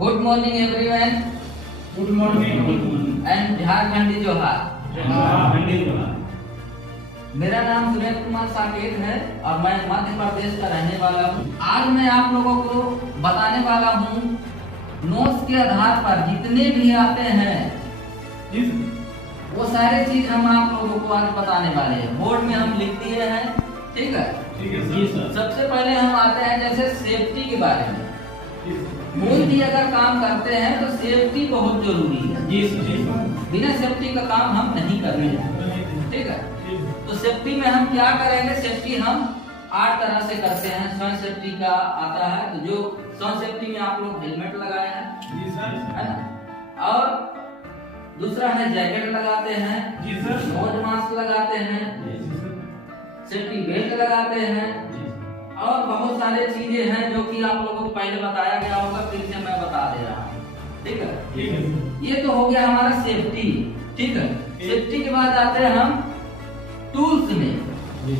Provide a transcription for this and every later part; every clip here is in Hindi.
Good morning everyone. Good morning. And झारखंडी जोहार। झारखंडी जोहार। मेरा नाम सुरेश कुमार साकेत है और मैं मध्य प्रदेश का रहने वाला हूँ। आज मैं आप लोगों को बताने वाला हूँ नोट्स के आधार पर जितने भी आते हैं वो सारे चीज हम आप लोगों को आज बताने वाले हैं। बोर्ड में हम लिख दिए हैं, ठीक है? ठीक है जी सर। सबसे पहले हम आते हैं जैसे सेफ्टी के बारे में। कोई भी अगर काम करते हैं तो सेफ्टी बहुत जरूरी है। जी सर। बिना सेफ्टी का काम हम नहीं कर रहे, ठीक है? तो सेफ्टी में हम क्या करेंगे? सेफ्टी हम 8 तरह से करते हैं। स्वयं सेफ्टी का आता है, तो जो स्वयं सेफ्टी में आप लोग हेलमेट लगाए हैं, जी सर, है ना? और दूसरा है जैकेट लगाते हैं, जी सर, नोज मास्क लगाते हैं, जी सर, सेफ्टी बेल्ट लगाते हैं और बहुत सारे चीजें हैं जो कि आप लोगों को पहले बताया गया होगा, फिर से मैं बता दे रहा हूँ, ठीक है? ठीक है। ये तो हो गया हमारा सेफ्टी, ठीक है? सेफ्टी के बाद आते हैं हम टूल्स में।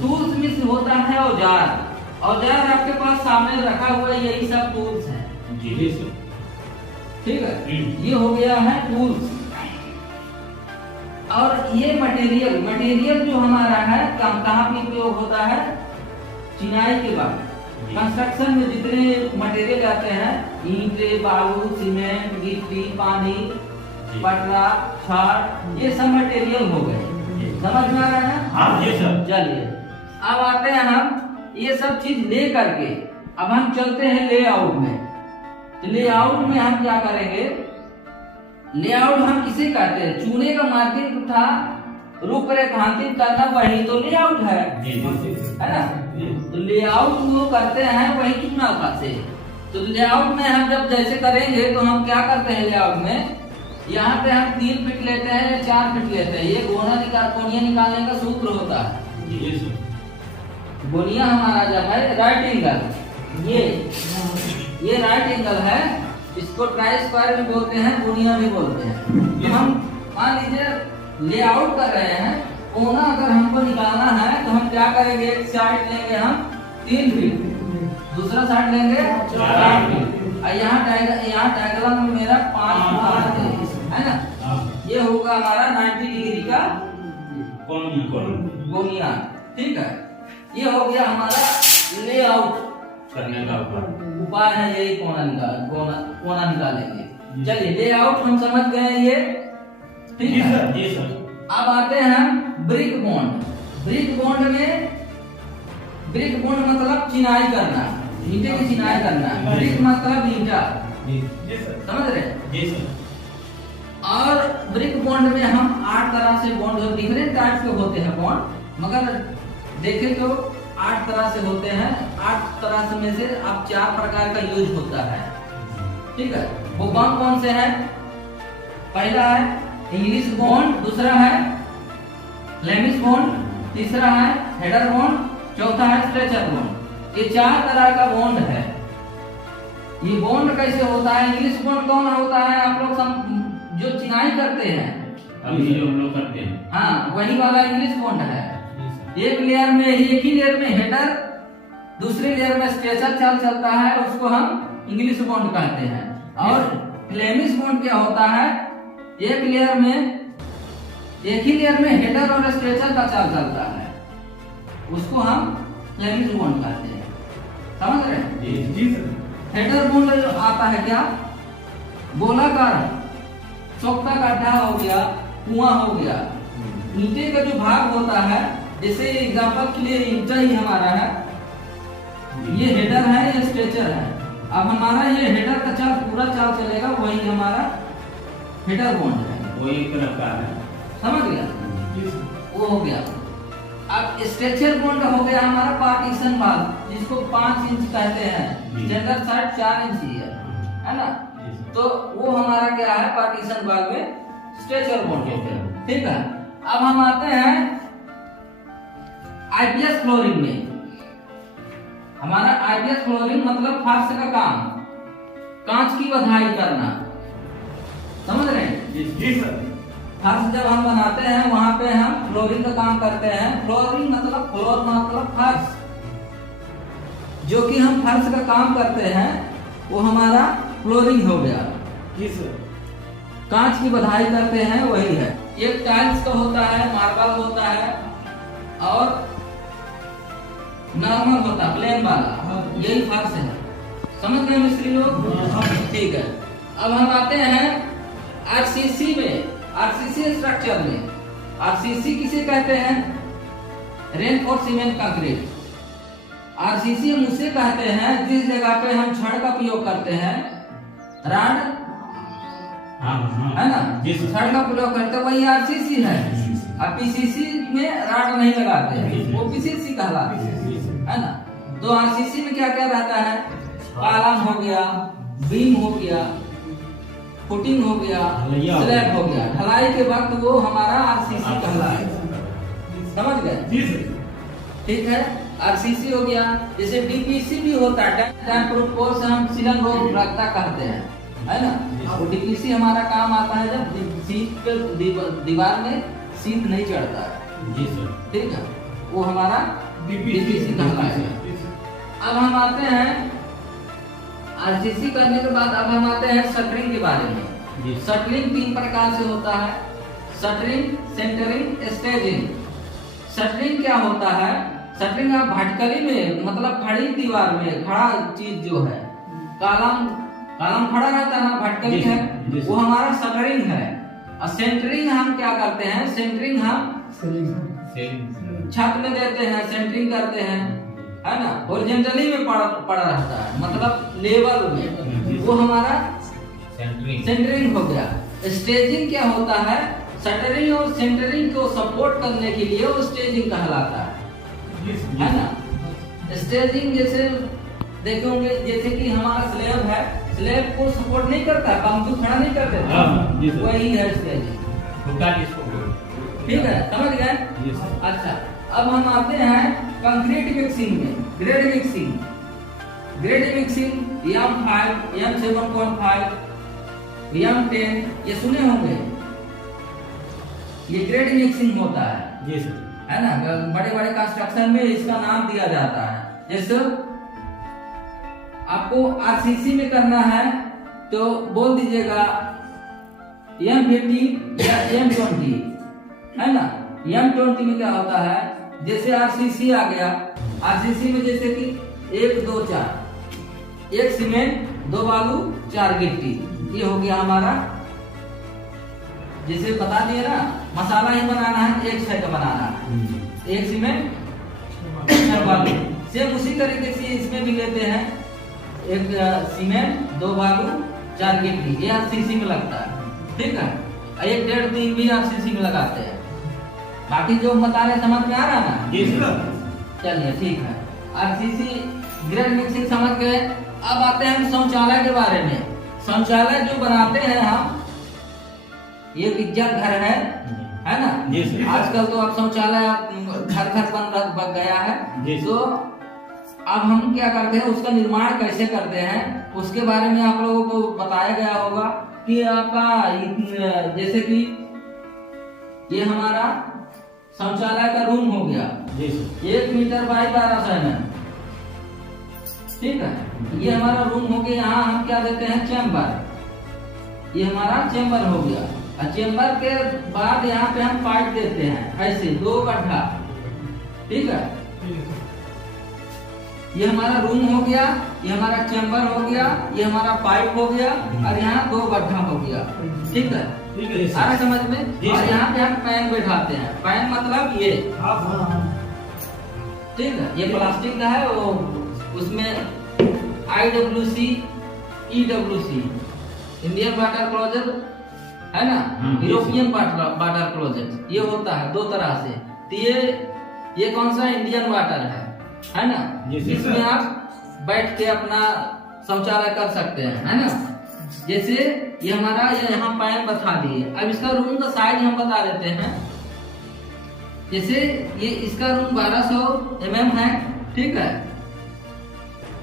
टूल्स में होता है औजार। औजार आपके पास सामने रखा हुआ है, यही सब टूल्स हैं। जी सर, ठीक है? ये हो गया है टूल्स। और ये मटेरियल जो हमारा है कहाँ पे उपयोग होता है? चिनाई के बाद कंस्ट्रक्शन में जितने मटेरियल आते हैं, ईंटे, बालू, सीमेंट, गिट्टी, पानी, पटरा, छड़, ये सब मटेरियल हो गए। समझ में आ रहा है? हाँ जी सर। चलिए अब आते हैं हम ये सब चीज ले करके, अब हम चलते हैं लेआउट में। तो लेआउट में हम क्या करेंगे? लेआउट हम किसे कहते हैं? चुने का मार्किंग तथा रूपरेखांकित करना, वही तो लेआउट है, है ना? तो लेआउट वो करते हैं वही चुना का से। तो लेआउट में हम जब जैसे करेंगे तो हम क्या करते हैं? लेआउट में यहाँ पे हम 3 फीट लेते हैं या 4 फीट लेते हैं। ये कोनिया निकालने का सूत्र होता है। जी सर। गोनिया हमारा जब है राइट एंगल, ये राइट एंगल है, इसको ट्राई स्क्वायर भी बोलते हैं, गोनिया भी बोलते हैं। तो हम मान लीजिए लेआउट कर रहे हैं, कोना अगर हमको निकालना है तो हम क्या करेंगे? एक साइड लेंगे हम 3 फीट, दूसरा साइड लेंगे 4 फीट, और यहाँ डायग्राम में मेरा 5 फीट है ना? ये होगा हमारा 90 डिग्री का गोनिया, ठीक है? ये हो गया हमारा लेआउट करने का उपाय है, यही कोना निकालेंगे। चलिए लेआउट हम समझ गए ये, ठीक जी है? सर, जी सर। अब आते हैं ब्रिक बॉन्ड। ब्रिक बॉन्ड मतलब चिनाई करना, ईंटे की चिनाई करना। ब्रिक मतलब ईंटा, जी सर, समझ रहे? जी सर। और ब्रिक बॉन्ड में हम 8 तरह से बॉन्ड, डिफरेंट टाइप्स के होते हैं बॉन्ड, मगर देखें तो 8 तरह से होते हैं। 8 तरह से में से अब 4 प्रकार का यूज होता है, ठीक है? वो कौन कौन से हैं? पहला है इंग्लिश बॉन्ड, दूसरा है फ्लेमिश बॉन्ड, तीसरा है हेडर बॉन्ड, चौथा है स्ट्रेचर बॉन्ड। ये 4 तरह का बॉन्ड है। ये बॉन्ड कैसे होता है? इंग्लिश बॉन्ड कौन होता है? आप लोग जो चिनाई करते हैं, अभी जो हम लोग करते हैं, हाँ, वही वाला इंग्लिश बॉन्ड है। एक ही लेयर में हेडर, दूसरे लेयर में स्ट्रेचर चलता है, उसको हम इंग्लिश बॉन्ड कहते हैं। और फ्लेमिश बॉन्ड क्या होता है? एक ही लेयर में हेडर और स्ट्रेचर का चाल चलता है, उसको हम फ्लेमिश बॉन्ड कहते हैं। समझ रहे हैं? जी सर। हेडर बॉन्ड आता है क्या? गोलाकार चौकता गड्ढा हो गया, कुआं हो गया, ईंटे का जो भाग होता है, जैसे एग्जांपल के लिए ईंटा ही हमारा है, ये हेडर है, ये स्ट्रेचर है। अब हमारा ये हेडर का चाल पूरा चाल चलेगा, वही हमारा हेडर बॉन्ड है, वही तरह का है। समझ गया? वो हो गया। अब स्ट्रेचर बॉन्ड हो गया हमारा पार्टीशन भाग, जिसको 5 इंच कहते हैं, जनरल साइड 4 इंच ही है ना? तो वो हमारा क्या है? पार्टीशन भाग में स्ट्रेचर बॉन्ड हो गया, ठीक है? अब हम आते हैं आईपीएस फ्लोरिंग में। हमारा आईपीएस फ्लोरिंग मतलब फर्श का काम, कांच की बधाई करना, समझ रहे हैं? जी सर। फर्श जब हम बनाते हैं वहां पे हम फ्लोरिंग का काम करते हैं। फ्लोरिंग मतलब फ्लोर मतलब फर्श, जो कि हम फर्श का काम करते हैं, वो हमारा फ्लोरिंग हो गया। जी सर। कांच की बधाई करते हैं वही है। एक टाइल्स का होता है, मार्बल होता है और नॉर्मल होता है प्लेन वाला, यही फर्क है। समझ गए मिस्त्री लोग? ठीक है। अब हम आते हैं आरसीसी में, आरसीसी स्ट्रक्चर में। आरसीसी किसे कहते हैं? Reinforce cement concrete. आरसीसी हम उसे कहते हैं जिस जगह पे हम छड़ का प्रयोग करते हैं, राड है ना, जिस छड़ का प्रयोग करते हैं वही आरसीसी है। अब पीसीसी में राड नहीं लगाते हैं, वो पीसीसी कहलाते हैं, है ना। तो आरसीसी में क्या क्या रहता है? कॉलम हो गया, बीम हो गया, फुटिंग हो गया, स्लैब हो गया। ढलाई के वक्त वो हमारा आरसीसी कहलाएगा। समझ गए? ठीक है। आरसीसी हो गया। जैसे डीपीसी भी होता है, डैम प्रूफ कोर्स, हम सीलन रोग रखता कहते हैं, है ना। वो डीपीसी हमारा काम आता है जब सीट पे दीवार में सीट नहीं चढ़ता है। जी सर। ठीक है, वो हमारा डीपीसी कहलाएगा। अब हम आते हैं आरसीसी करने के बाद अब हम आते हैं शटरिंग के बारे में। शटरिंग 3 प्रकार से होता है: शटरिंग, सेंटरिंग, स्टेजिंग। शटरिंग क्या होता है? शटरिंग आप भटकली में, मतलब खड़ी दीवार में, खड़ा चीज जो है, कॉलम खड़ा रहता है ना, भटकली है, वो हमारा शटरिंग है। और सेंटरिंग हम क्या करते हैं? सेंटरिंग हम छत में देते हैं, सेंटरिंग करते हैं, है ना। हॉरिजॉन्टली में पड़ा रहता है, मतलब लेवल में, वो हमारा सेंटरिंग हो गया। स्टेजिंग क्या होता है? शटरिंग और सेंटरिंग को सपोर्ट करने के लिए वो स्टेजिंग कहलाता है ना। स्टेजिंग जैसे देखे होंगे, जैसे कि हमारा स्लैब है, स्लैब को सपोर्ट नहीं करता, बांबू खड़ा नहीं कर देता, वही है स्टेजिंग। ठीक है, समझ गए? अच्छा, अब हम आते हैं कंक्रीट मिक्सिंग में, grade mixing. Grade mixing M5, M7.5, M10 ये सुने होंगे। ये ग्रेड मिक्सिंग होता है, जी सर, है ना। बड़े बड़े कंस्ट्रक्शन में इसका नाम दिया जाता है। जैसे आपको आरसीसी में करना है तो बोल दीजिएगा M15 या M20, है ना। M20 में क्या होता है? जैसे आरसीसी आ गया, आरसीसी में जैसे कि 1 2 4, 1 सीमेंट, 2 बालू, 4 गिट्टी, ये हो गया हमारा। जैसे बता दिए ना, मसाला ही बनाना है, 1 छड़ का बनाना है, 1 सीमेंट, 4 बालू। सेम उसी तरीके से इसमें भी लेते हैं, 1 सीमेंट, 2 बालू, 4 गिट्टी, ये आरसीसी में लगता है। ठीक है, 1 1.5 3 भी आरसीसी में लगाते हैं। बाकी जो बता रहे समझ में आ रहा है ना? जी सर। चलिए ठीक है, आरसीसी ग्रेड मिक्सिंग समझ गए। अब आते हैं हम शौचालय के बारे में। शौचालय जो बनाते हैं हम, ये इज्जत घर है ना। आजकल तो अब शौचालय घर घर बन गया है। तो अब हम क्या करते हैं, उसका निर्माण कैसे करते हैं, उसके बारे में आप लोगों को बताया गया होगा कि आपका जैसे कि ये हमारा शौचालय का रूम हो गया, 1 मीटर बाई 1200 mm। ठीक है, ये हमारा रूम हो गया। यहाँ हम क्या देते हैं? चेम्बर। ये हमारा चेम्बर हो गया। और चेम्बर के बाद यहाँ पे हम पाइप देते हैं, ऐसे 2 गड्ढा। ठीक है, ये हमारा रूम हो गया, ये हमारा चेम्बर हो गया, ये हमारा पाइप हो गया, और यहाँ 2 गड्ढा हो गया। ठीक है, आ रहा समझ में? और यहाँ पे हम पैन बैठाते हैं। पैन मतलब ये, ठीक है, ये प्लास्टिक का है, वो उसमें IWC, EWC, Indian water closet, है ना, यूरोपियन वाटर क्लोजेट, ये होता है 2 तरह से। तो ये कौन सा? इंडियन वाटर है ना। इसमें आप बैठ के अपना शौचालय कर सकते हैं, है ना। जैसे ये हमारा यहाँ पैन बता दिए। अब इसका रूम का साइज हम बता देते हैं। जैसे ये इसका रूम 1200 mm है। ठीक है,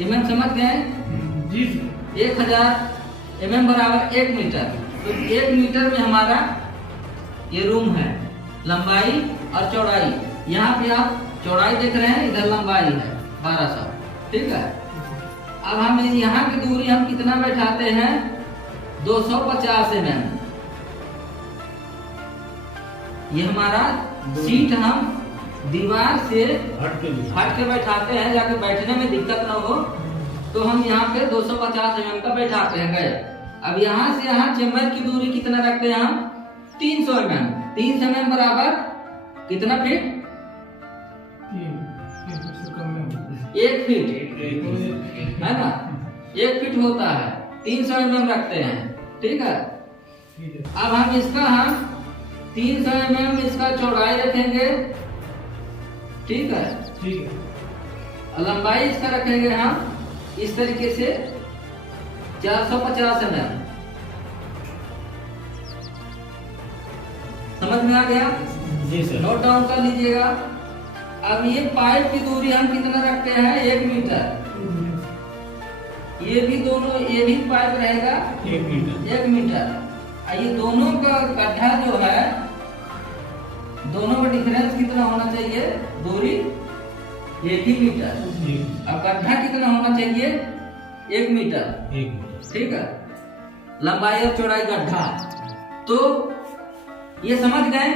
mm समझ गए? जी। 1000 mm बराबर 1 मीटर। तो 1 मीटर में हमारा ये रूम है, लंबाई और चौड़ाई। यहाँ पे आप चौड़ाई देख रहे हैं, इधर लंबाई है 1200। ठीक है, अब हम यहाँ की दूरी हम कितना बैठाते हैं 250 mm। ये हमारा सीट हम दीवार से हट के बैठाते हैं, जाके बैठने में दिक्कत ना हो, तो हम यहाँ पे 250 mm का बैठाते हैं। गए अब यहाँ से यहाँ चेम्बर की दूरी कितना रखते हैं हम 300 mm। 300 mm बराबर कितना फीट 1 फीट है ना, 1 फीट होता है, 300 mm रखते हैं। ठीक है, अब हम इसका 300 mm इसका चौड़ाई रखेंगे। ठीक है, और लंबाई इसका रखेंगे हम इस तरीके से 450 mm। समझ में आ गया? जी सर। नोट डाउन कर लीजिएगा। अब ये पाइप की दूरी हम कितना रखते हैं 1 मीटर। ये भी दोनों, ये भी पाइप रहेगा 1 मीटर। ये दोनों का गड्ढा जो है, दोनों का डिफरेंस कितना होना चाहिए, दूरी 1 ही मीटर। अब गड्ढा कितना होना चाहिए 1 मीटर। ठीक है, लंबाई और चौड़ाई गड्ढा। तो ये समझ गए।